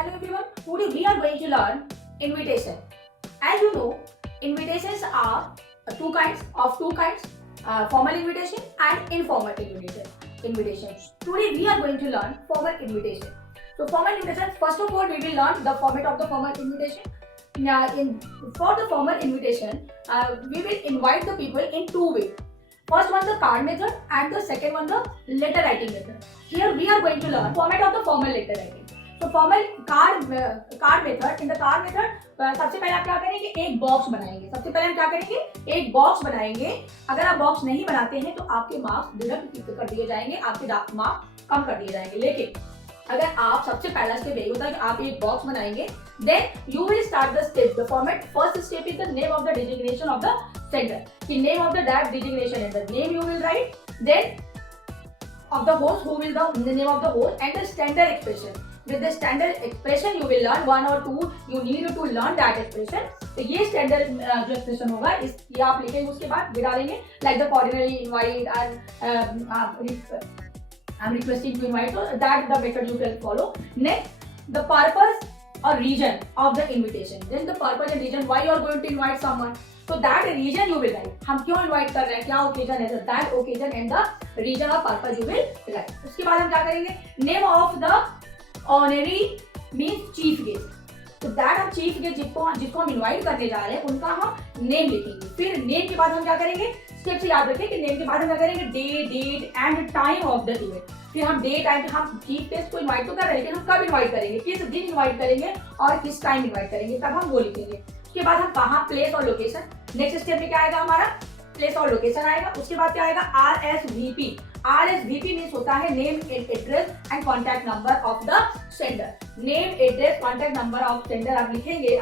Hello everyone, today we are going to learn invitation. As you know, invitations are two kinds, formal invitation and informal invitations. Today we are going to learn formal invitation. So formal invitation, first of all we will learn the format of the formal invitation. For the formal invitation, we will invite the people in two ways. First one the card method and the second one the letter writing method. Here we are going to learn format of the formal letter writing. तो formal card method, in the card method सबसे पहले आप क्या करेंगे, एक box बनाएंगे. सबसे पहले हम क्या करेंगे, एक बॉक्स बनाएंगे. अगर आप बॉक्स नहीं बनाते हैं तो आपके मार्क्स डिडक्ट कर दिए जाएंगे, आपके मार्क्स कम कर दिए जाएंगे. लेकिन अगर आप सबसे पहला स्टेप यही होता है कि आप एक बॉक्स बनाएंगे, then you will start the step. The format first step is the name of the designation of the sender. कि name of the that designation and the name you will write, then of the host who will the name of the host and the standard expression. With the standard expression you will learn one or two, you need to learn that expression. तो ये standard जो expression होगा इस ये आप लिखेंगे, उसके बाद भी डालेंगे like the ordinary invite and I'm requesting to invite, so that the method you can follow. Next, the purpose or reason of the invitation. Then the purpose and reason why you are going to invite someone. So that reason you will write. हम क्यों invite कर रहे हैं, क्या occasion है, that occasion and the reason or purpose you will write. उसके बाद हम क्या करेंगे, name of the honorary means chief guest. तो दैट हम चीफ गेस्ट जिसको हम इनवाइट करने जा रहे हैं उनका हम नेम लिखेंगे. फिर नेम के बाद हम क्या करेंगे, स्टेप से याद रखें कि नेम के बाद हम क्या करेंगे, date and time of the event. फिर हम डेट टाइम, हम चीफ गेस्ट को इनवाइट तो कर रहे हैं लेकिन हम कब इनवाइट करेंगे, किस दिन इनवाइट करेंगे और किस टाइम इनवाइट करेंगे, तब हम वो लिखेंगे. उसके बाद हम कहाँ, प्लेस और लोकेशन. नेक्स्ट स्टेप में क्या आएगा, हमारा प्लेस और लोकेशन आएगा. उसके बाद क्या आएगा, RSVP. RSVP मीन्स होता है name, address and contact number of the sender. Name, address, contact number of sender आप लिखेंगे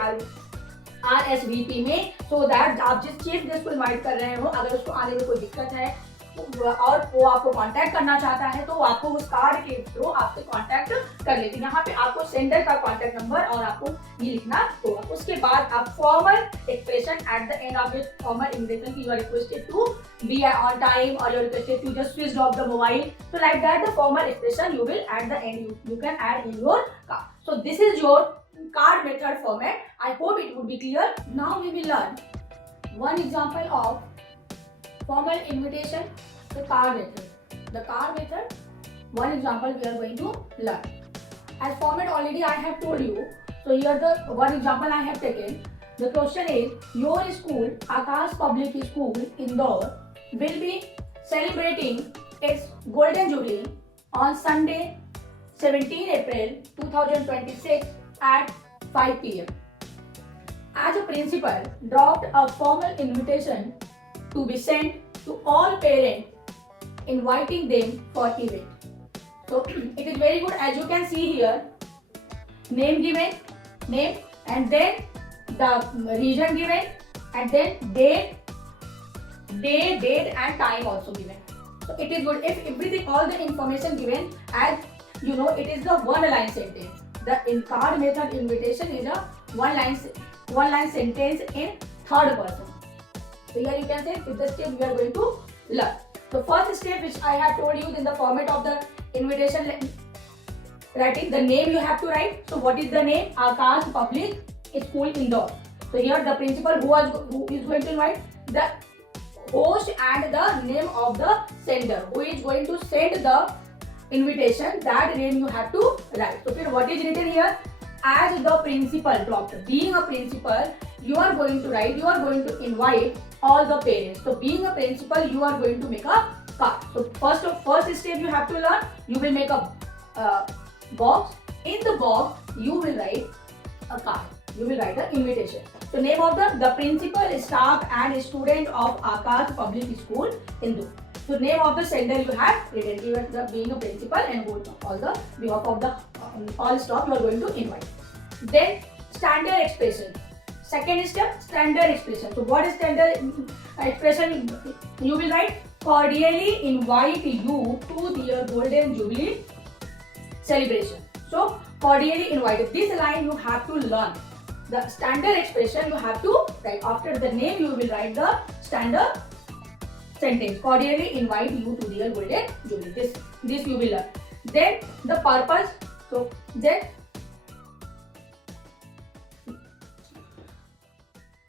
RSVP में, सो दैट आप जिस चीफ गेस्ट को इनवाइट कर रहे हो अगर उसको आने में कोई दिक्कत है और वो आपको कांटेक्ट करना चाहता है तो आपको उस कार्ड के थ्रू आपसे कांटेक्ट कर लेते. यहाँ पे आपको सेंडर का कांटेक्ट नंबर और आपको ये लिखना होगा. उसके बाद आप formal expression at the end of this formal invitation की you are requested to be on time और you are requested to just switch off the mobile. So like that the formal expression you will at the end you can add in your card. So this is your card method format. I hope it would be clear. Now we will learn one example of formal invitation, the card method. The card method, one example we are going to learn. As format already I have told you. So here the one example I have taken. The question is, your school, Akash Public School, Indore, will be celebrating its Golden Jubilee on Sunday, 17 April 2026 at 5 p.m. As a principal dropped a formal invitation to be sent to all parents inviting them for event. So it is very good, as you can see here, name given, name, and then the region given, and then date and time also given. So it is good if everything, all the information given, as you know, it is the one line sentence. The in card method invitation is a one line sentence in third person. So here you can say with the step we are going to learn. The first step which I have told you in the format of the invitation writing, the name you have to write. So what is the name? Akash Public School Indore. So here the principal who is going to invite, the host and the name of the sender who is going to send the invitation, that name you have to write. So what is written here? As the principal dropped, being a principal you are going to write, you are going to invite all the parents. So being a principal you are going to make a card. So first step you have to learn, you will make a box. In the box you will write a card, you will write an invitation. So name of the principal, staff and student of Akash Public School Indore. So name of the sender you have written, being a principal and all the behalf of the all staff you are going to invite. Then standard expression. Second step, standard expression. So what is standard expression? You will write, cordially invite you to their Golden Jubilee celebration. So cordially invite. This line you have to learn. The standard expression you have to write. After the name you will write the standard sentence. Cordially invite you to their Golden Jubilee. This you will learn. Then the purpose. So then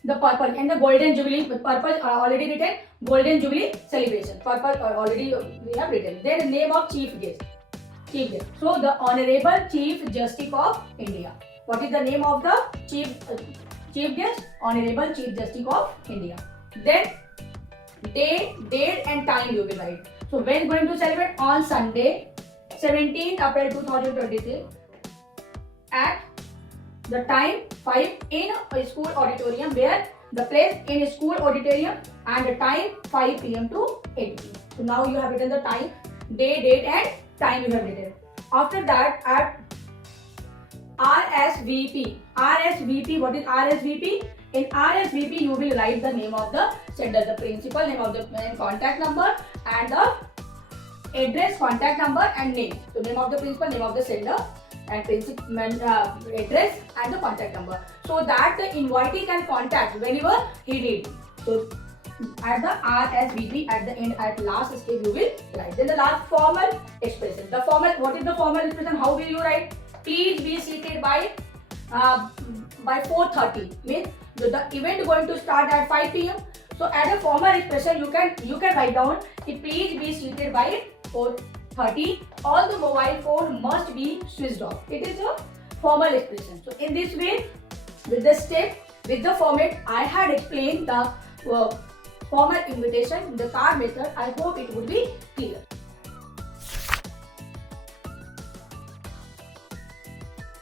the purpose and the golden jubilee. Purpose already written. Golden jubilee celebration. Purpose already we have written. Then name of chief guest. Chief guest. So the Honorable Chief Justice of India. What is the name of the chief guest? Honorable Chief Justice of India. Then day, date and time you will write. So when going to celebrate? On Sunday, 17th April 2023 at the time 5 in a school auditorium, where the place in school auditorium, and the time 5 p.m. to 8 p.m. So now you have written the time, day, date and time you have written. After that, at RSVP. RSVP, what is RSVP? In RSVP, you will write the name of the sender, the principal, name of the contact number, and the address, contact number and name. So name of the principal, name of the sender, and principal address and the contact number, so that the invitee can contact whenever he needs. So at the RSVP, at the end, at last stage you will write. Then the last formal expression. The formal, what is the formal expression? How will you write? Please be seated by 4:30. Means the event going to start at 5 p.m. So at a formal expression, you can write down, please be seated by 4:30. All the mobile phone must be switched off. It is a formal expression. So in this way, with the step, with the format, I had explained the formal invitation, the card method. I hope it would be clear.